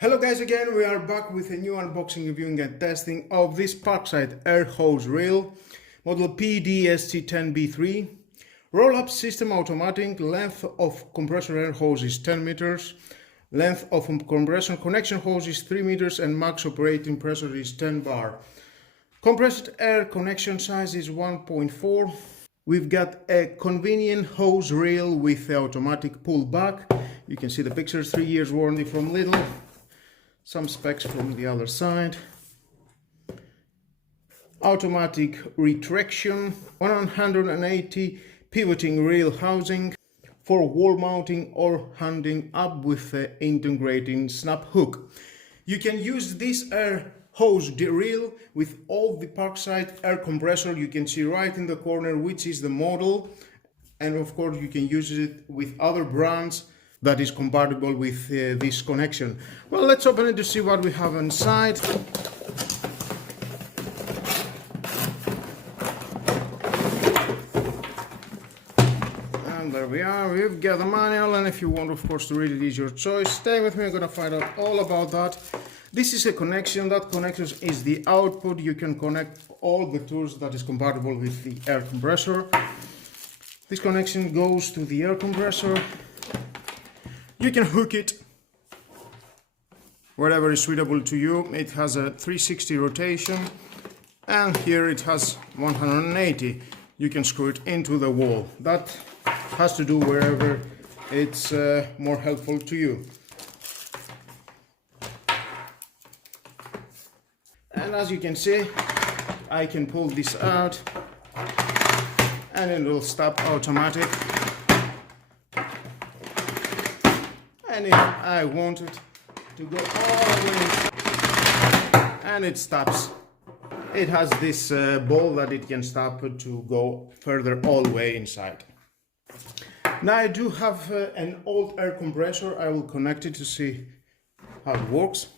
Hello guys, again we are back with a new unboxing, reviewing and testing of this Parkside air hose reel model PDST 10B3. Roll-up system automatic. Length of compressor air hose is 10 meters. Length of compression connection hose is 3 meters and max operating pressure is 10 bar. Compressed air connection size is 1.4. We've got a convenient hose reel with the automatic pull back. You can see the pictures, 3 years warranty from Lidl. Some specs from the other side. Automatic retraction, 180 pivoting reel housing for wall mounting or handing up with the integrating snap hook. You can use this air hose reel with all the Parkside air compressor. You can see right in the corner which is the model, and of course you can use it with other brands that is compatible with this connection. Well, let's open it to see what we have inside. And there we are. We've got the manual, and if you want, of course, to read it, is your choice. Stay with me, I'm gonna find out all about that. This is a connection. That connection is the output. You can connect all the tools that is compatible with the air compressor. This connection goes to the air compressor. You can hook it wherever is suitable to you. It has a 360 rotation, and here it has 180. You can screw it into the wall. That has to do wherever it's more helpful to you. And as you can see, I can pull this out and it will stop automatic. And if I want it to go all the way, and it stops. It has this ball that it can stop to go further all the way inside. Now I do have an old air compressor. I will connect it to see how it works.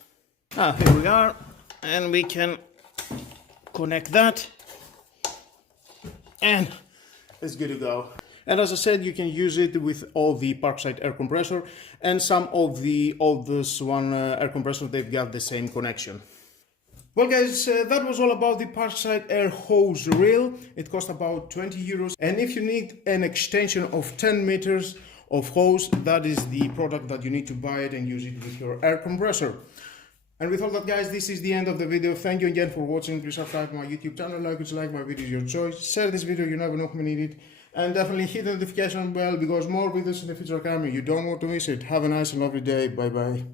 Here we are, and we can connect that, and it's good to go. And as I said, you can use it with all the Parkside air compressor, and some of the oldest air compressor, they've got the same connection. Well guys, that was all about the Parkside air hose reel. It cost about 20 euros. And if you need an extension of 10 meters of hose, that is the product that you need to buy it and use it with your air compressor. And with all that guys, this is the end of the video. Thank you again for watching. Please subscribe to my YouTube channel, like my video is your choice. Share this video, you never know who may need it. And definitely hit the notification bell because more videos in the future are coming. You don't want to miss it. Have a nice and lovely day. Bye bye.